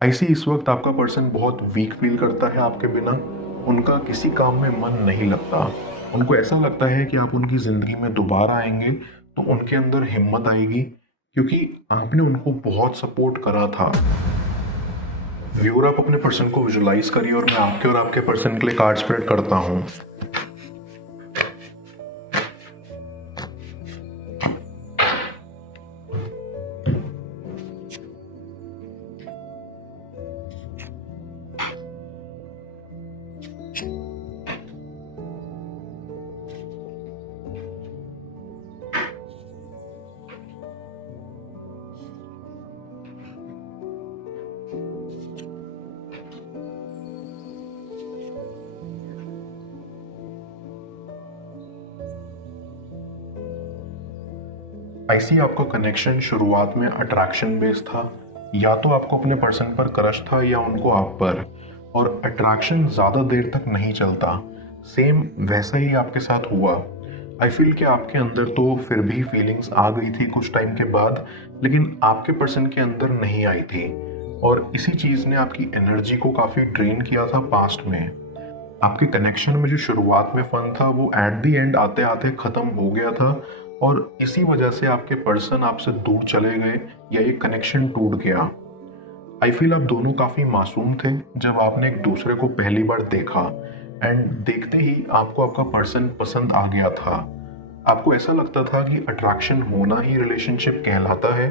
ऐसे इस वक्त आपका पर्सन बहुत वीक फील करता है आपके बिना। उनका किसी काम में मन नहीं लगता। उनको ऐसा लगता है कि आप उनकी ज़िंदगी में दोबारा आएंगे तो उनके अंदर हिम्मत आएगी, क्योंकि आपने उनको बहुत सपोर्ट करा था। व्यूअर, आप अपने पर्सन को विजुलाइज करिए और मैं आपके और आपके पर्सन के लिए कार्ड स्प्रेड करता हूँ। ऐसी आपका कनेक्शन शुरुआत में अट्रैक्शन बेस्ड था। या तो आपको अपने पर्सन पर क्रश था या उनको आप पर। और अट्रैक्शन ज़्यादा देर तक नहीं चलता। सेम वैसा ही आपके साथ हुआ। आई फील कि आपके अंदर तो फिर भी फीलिंग्स आ गई थी कुछ टाइम के बाद, लेकिन आपके पर्सन के अंदर नहीं आई थी। और इसी चीज़ ने आपकी एनर्जी को काफ़ी ड्रेन किया था पास्ट में। आपके कनेक्शन में जो शुरुआत में फन था वो एट द एंड आते आते ख़त्म हो गया था। और इसी वजह से आपके पर्सन आपसे दूर चले गए या ये कनेक्शन टूट गया। आई फील आप दोनों काफ़ी मासूम थे जब आपने एक दूसरे को पहली बार देखा, एंड देखते ही आपको आपका पर्सन पसंद आ गया था। आपको ऐसा लगता था कि अट्रैक्शन होना ही रिलेशनशिप कहलाता है।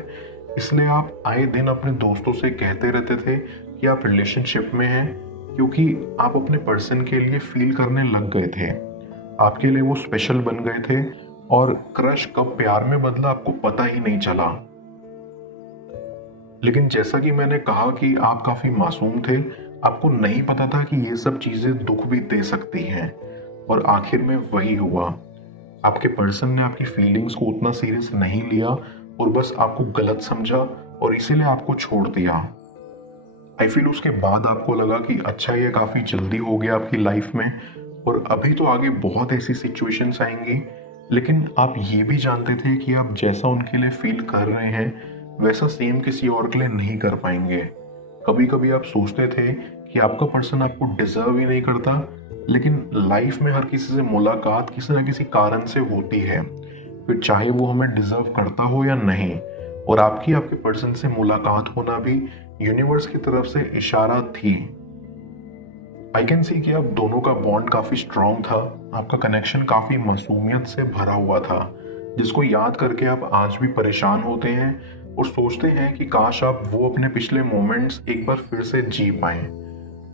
इसलिए आप आए दिन अपने दोस्तों से कहते रहते थे कि आप रिलेशनशिप में हैं, क्योंकि आप अपने पर्सन के लिए फील करने लग गए थे। आपके लिए वो स्पेशल बन गए थे और क्रश कब प्यार में बदला आपको पता ही नहीं चला। लेकिन जैसा कि मैंने कहा कि आप काफी मासूम थे, आपको नहीं पता था कि ये सब चीजें दुख भी दे सकती हैं। और आखिर में वही हुआ। आपके पर्सन ने आपकी फीलिंग्स को उतना सीरियस नहीं लिया और बस आपको गलत समझा और इसीलिए आपको छोड़ दिया। आई फील उसके बाद आपको लगा कि अच्छा, ये काफ़ी जल्दी हो गया आपकी लाइफ में और अभी तो आगे बहुत ऐसी सिचुएशंस आएंगी। लेकिन आप ये भी जानते थे कि आप जैसा उनके लिए फील कर रहे हैं वैसा सेम किसी और के लिए नहीं कर पाएंगे। कभी कभी आप सोचते थे कि आपका पर्सन आपको डिजर्व ही नहीं करता, लेकिन लाइफ में हर किसी से मुलाकात किसी ना किसी कारण से होती है, फिर चाहे वो हमें डिजर्व करता हो या नहीं। और आपकी आपके पर्सन से मुलाकात होना भी यूनिवर्स की तरफ से इशारा थी। आई कैन सी कि आप दोनों का बॉन्ड काफी स्ट्रांग था। आपका कनेक्शन काफी मासूमियत से भरा हुआ था, जिसको याद करके आप आज भी परेशान होते हैं और सोचते हैं कि काश आप वो अपने पिछले मोमेंट्स एक बार फिर से जी पाएं।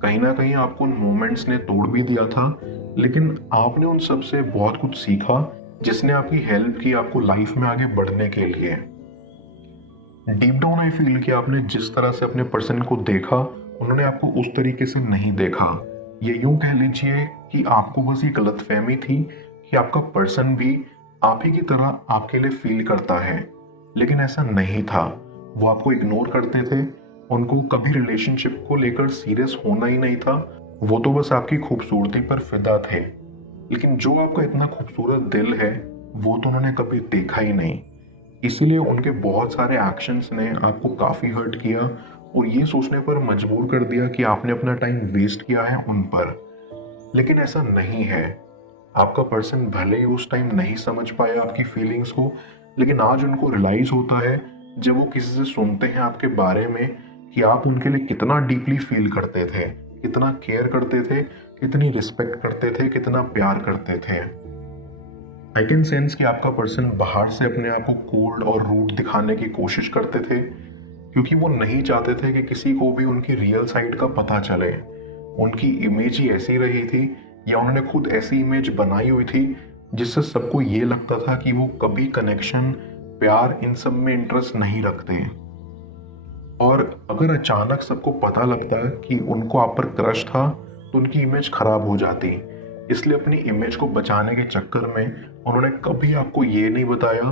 कहीं ना कहीं आपको उन मोमेंट्स ने तोड़ भी दिया था, लेकिन आपने उन सब से बहुत कुछ सीखा, जिसने आपकी हेल्प की आपको लाइफ में आगे बढ़ने के लिए। डीप डाउन आई फील कि आपने जिस तरह से अपने पर्सन को देखा, उन्होंने आपको उस तरीके से नहीं देखा। ये यूं कह लीजिए कि आपको बस ये गलतफहमी थी कि आपका पर्सन भी आप ही की तरह आपके लिए फील करता है, लेकिन ऐसा नहीं था। वो आपको इग्नोर करते थे। उनको कभी रिलेशनशिप को लेकर सीरियस होना ही नहीं था। वो तो बस आपकी खूबसूरती पर फिदा थे। लेकिन जो आपका इतना खूबसूरत दिल है वो तो उन्होंने कभी देखा ही नहीं। इसीलिए उनके बहुत सारे एक्शंस ने आपको काफ़ी हर्ट किया और ये सोचने पर मजबूर कर दिया कि आपने अपना टाइम वेस्ट किया है उन पर। लेकिन ऐसा नहीं है। आपका पर्सन भले ही उस टाइम नहीं समझ पाया आपकी फीलिंग्स को, लेकिन आज उनको रियलाइज होता है जब वो किसी से सुनते हैं आपके बारे में कि आप उनके लिए कितना डीपली फील करते थे, कितना केयर करते थे, कितनी रिस्पेक्ट करते थे, कितना प्यार करते थे। आई कैन सेंस कि आपका पर्सन बाहर से अपने आप को कोल्ड और रूड दिखाने की कोशिश करते थे, क्योंकि वो नहीं चाहते थे कि किसी को भी उनकी रियल साइड का पता चले। उनकी इमेज ही ऐसी रही थी, या उन्होंने खुद ऐसी इमेज बनाई हुई थी जिससे सबको ये लगता था कि वो कभी कनेक्शन, प्यार, इन सब में इंटरेस्ट नहीं रखते। और अगर अचानक सबको पता लगता कि उनको आप पर क्रश था तो उनकी इमेज खराब हो जाती। इसलिए अपनी इमेज को बचाने के चक्कर में उन्होंने कभी आपको ये नहीं बताया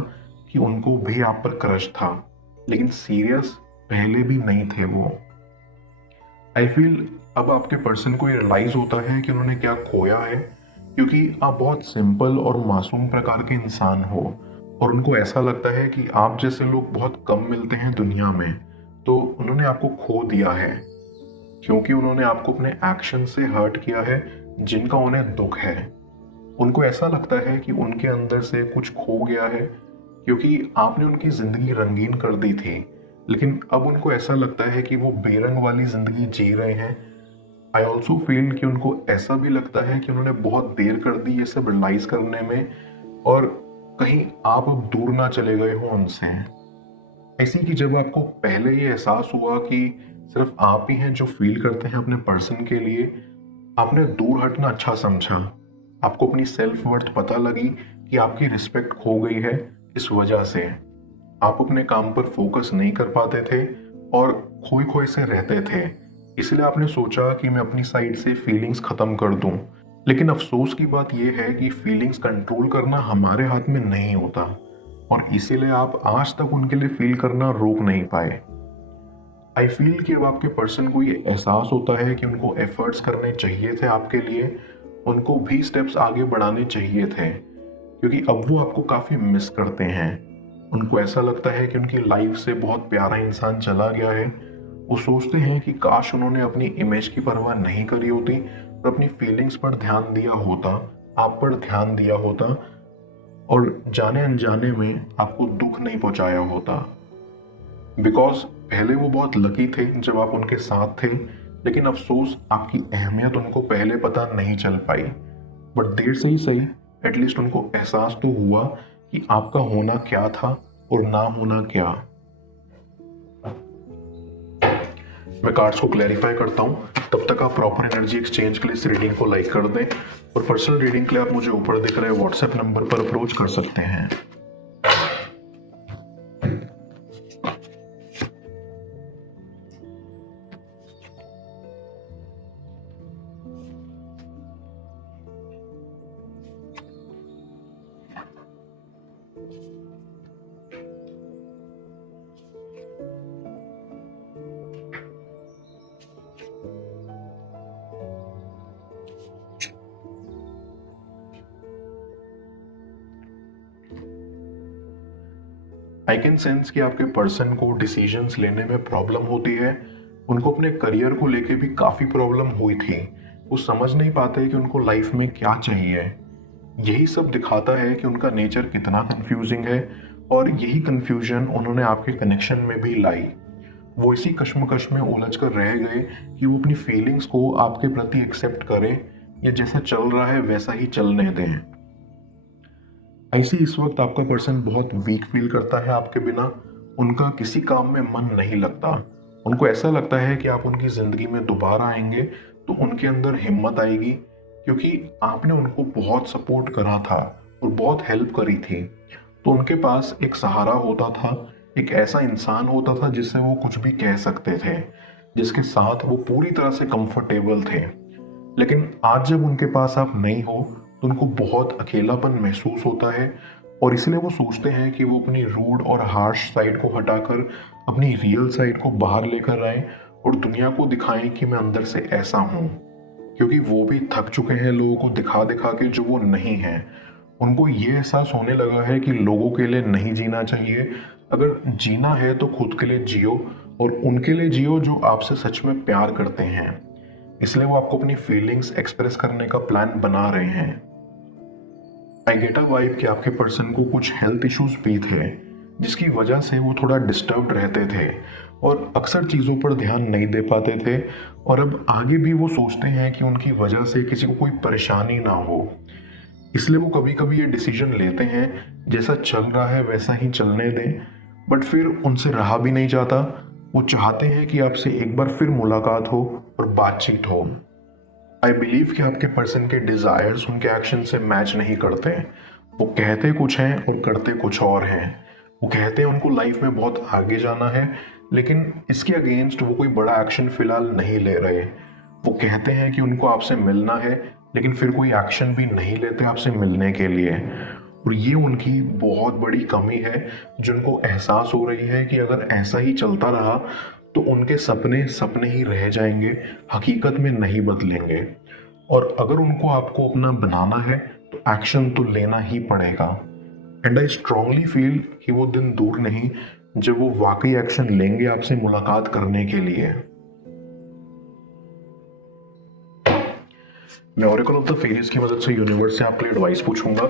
कि उनको भी आप पर क्रश था, लेकिन सीरियस पहले भी नहीं थे वो। आई फील अब आपके पर्सन को ये रियलाइज होता है कि उन्होंने क्या खोया है, क्योंकि आप बहुत सिंपल और मासूम प्रकार के इंसान हो और उनको ऐसा लगता है कि आप जैसे लोग बहुत कम मिलते हैं दुनिया में, तो उन्होंने आपको खो दिया है। क्योंकि उन्होंने आपको अपने एक्शन से हर्ट किया है, जिनका उन्हें दुख है। उनको ऐसा लगता है कि उनके अंदर से कुछ खो गया है, क्योंकि आपने उनकी ज़िंदगी रंगीन कर दी थी, लेकिन अब उनको ऐसा लगता है कि वो बेरंग वाली ज़िंदगी जी रहे हैं। आई ऑल्सो फील कि उनको ऐसा भी लगता है कि उन्होंने बहुत देर कर दी ये सब रियलाइज़ करने में, और कहीं आप अब दूर ना चले गए हो उनसे। ऐसी कि जब आपको पहले ये एहसास हुआ कि सिर्फ आप ही हैं जो फील करते हैं अपने पर्सन के लिए, आपने दूर हटना अच्छा समझा। आपको अपनी सेल्फ वर्थ पता लगी कि आपकी रिस्पेक्ट खो गई है इस वजह से। आप अपने काम पर फोकस नहीं कर पाते थे और खोए खोए से रहते थे, इसलिए आपने सोचा कि मैं अपनी साइड से फीलिंग्स ख़त्म कर दूं। लेकिन अफसोस की बात यह है कि फीलिंग्स कंट्रोल करना हमारे हाथ में नहीं होता, और इसीलिए आप आज तक उनके लिए फील करना रोक नहीं पाए। आई फील कि अब आपके पर्सन को ये एहसास होता है कि उनको एफर्ट्स करने चाहिए थे आपके लिए, उनको भी स्टेप्स आगे बढ़ाने चाहिए थे, क्योंकि अब वो आपको काफ़ी मिस करते हैं। उनको ऐसा लगता है कि उनकी लाइफ से बहुत प्यारा इंसान चला गया है। वो सोचते हैं कि काश उन्होंने अपनी इमेज की परवाह नहीं करी होती और अपनी फीलिंग्स पर ध्यान दिया होता, आप पर ध्यान दिया होता, और जाने अनजाने में आपको दुख नहीं पहुंचाया होता। बिकॉज पहले वो बहुत लकी थे जब आप उनके साथ थे, लेकिन अफसोस आपकी अहमियत उनको पहले पता नहीं चल पाई। बट देर से ही सही, एटलीस्ट उनको एहसास तो हुआ कि आपका होना क्या था और ना होना क्या। मैं कार्ड्स को क्लैरिफाई करता हूँ, तब तक आप प्रॉपर एनर्जी एक्सचेंज के लिए इस रीडिंग को लाइक कर दें, और पर्सनल रीडिंग के लिए आप मुझे ऊपर दिख रहे व्हाट्सएप नंबर पर अप्रोच कर सकते हैं। आई कैन सेंस कि आपके पर्सन को डिसीजंस लेने में प्रॉब्लम होती है। उनको अपने करियर को लेके भी काफ़ी प्रॉब्लम हुई थी। वो समझ नहीं पाते कि उनको लाइफ में क्या चाहिए। यही सब दिखाता है कि उनका नेचर कितना कंफ्यूजिंग है, और यही कंफ्यूजन उन्होंने आपके कनेक्शन में भी लाई। वो इसी कश्मकश में उलझ कर रह गए कि वो अपनी फीलिंग्स को आपके प्रति एक्सेप्ट करें, या जैसा चल रहा है वैसा ही चलने दें। ऐसे इस वक्त आपका पर्सन बहुत वीक फील करता है आपके बिना। उनका किसी काम में मन नहीं लगता। उनको ऐसा लगता है कि आप उनकी ज़िंदगी में दोबारा आएंगे तो उनके अंदर हिम्मत आएगी, क्योंकि आपने उनको बहुत सपोर्ट करा था और बहुत हेल्प करी थी। तो उनके पास एक सहारा होता था, एक ऐसा इंसान होता था जिससे वो कुछ भी कह सकते थे, जिसके साथ वो पूरी तरह से कंफर्टेबल थे। लेकिन आज जब उनके पास आप नहीं हो तो उनको बहुत अकेलापन महसूस होता है, और इसलिए वो सोचते हैं कि वो अपनी रूड और हार्श साइड को हटाकर अपनी रियल साइड को बाहर लेकर आए और दुनिया को दिखाएं कि मैं अंदर से ऐसा हूँ। क्योंकि वो भी थक चुके हैं लोगों को दिखा दिखा के जो वो नहीं हैं। उनको ये एहसास होने लगा है कि लोगों के लिए नहीं जीना चाहिए। अगर जीना है तो खुद के लिए जियो, और उनके लिए जियो जो आपसे सच में प्यार करते हैं। इसलिए वो आपको अपनी फीलिंग्स एक्सप्रेस करने का प्लान बना रहे हैं। आई गेट अ वाइब कि आपके पर्सन को कुछ हेल्थ इश्यूज भी थे, जिसकी वजह से वो थोड़ा डिस्टर्ब्ड रहते थे और अक्सर चीज़ों पर ध्यान नहीं दे पाते थे, और अब आगे भी वो सोचते हैं कि उनकी वजह से किसी को कोई परेशानी ना हो। इसलिए वो कभी कभी ये डिसीजन लेते हैं जैसा चल रहा है वैसा ही चलने दें, बट फिर उनसे रहा भी नहीं जाता। वो चाहते हैं कि आपसे एक बार फिर मुलाकात हो और बातचीत हो। आई बिलीव कि आपके पर्सन के डिज़ायर्स उनके एक्शन से मैच नहीं करते। वो कहते कुछ हैं और करते कुछ और हैं। वो कहते हैं उनको लाइफ में बहुत आगे जाना है, लेकिन इसके अगेंस्ट वो कोई बड़ा एक्शन फिलहाल नहीं ले रहे। वो कहते हैं कि उनको आपसे मिलना है, लेकिन फिर कोई एक्शन भी नहीं लेते आपसे मिलने के लिए। और ये उनकी बहुत बड़ी कमी है, जिनको एहसास हो रही है कि अगर ऐसा ही चलता रहा तो उनके सपने सपने ही रह जाएंगे, हकीकत में नहीं बदलेंगे। और अगर उनको आपको अपना बनाना है तो एक्शन तो लेना ही पड़ेगा। एंड आई स्ट्रांगली फील कि वो दिन दूर नहीं जब वो वाकई एक्शन लेंगे आपसे मुलाकात करने के लिए। मैं ओरेकल ऑफ द फेरीज की मदद से यूनिवर्स से आपके लिए एडवाइस पूछूंगा।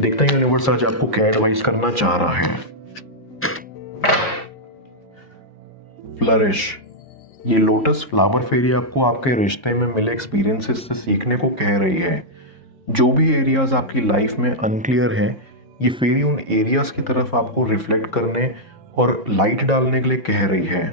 देखते हैं यूनिवर्स आज आपको क्या एडवाइस करना चाह रहा है। फ्लरिश, ये लोटस फ्लावर फेरी आपको आपके रिश्ते में मिले एक्सपीरियंसेस से सीखने को कह रही है। जो भी एरियाज आपकी लाइफ में अनक्लियर है, ये फेरी उन एरियाज की तरफ आपको रिफ्लेक्ट करने और लाइट डालने के लिए कह रही है।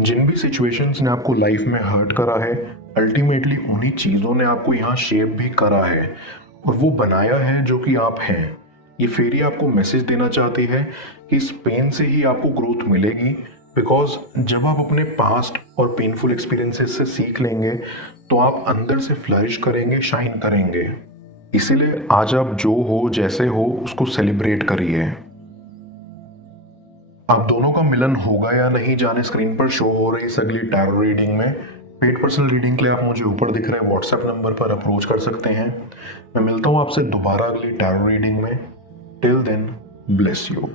जिन भी सिचुएशंस ने आपको लाइफ में हर्ट करा है, अल्टीमेटली उन्हीं चीजों ने आपको यहाँ शेप भी करा है और वो बनाया है जो कि आप हैं। ये फेरी आपको मैसेज देना चाहती है कि इस पेन से ही आपको ग्रोथ मिलेगी, बिकॉज जब आप अपने पास्ट और पेनफुल एक्सपीरियंसेस से सीख लेंगे तो आप अंदर से फ्लरिश करेंगे, शाइन करेंगे। इसीलिए आज आप जो हो, जैसे हो, उसको सेलिब्रेट करिए। आप दोनों का मिलन होगा या नहीं जाने स्क्रीन पर शो हो रही इस अगली टैरो रीडिंग में। पेड पर्सनल रीडिंग के लिए आप मुझे ऊपर दिख रहे व्हाट्सएप नंबर पर अप्रोच कर सकते हैं। मैं मिलता हूँ आपसे दोबारा अगली टैरो रीडिंग में। Till then, bless you.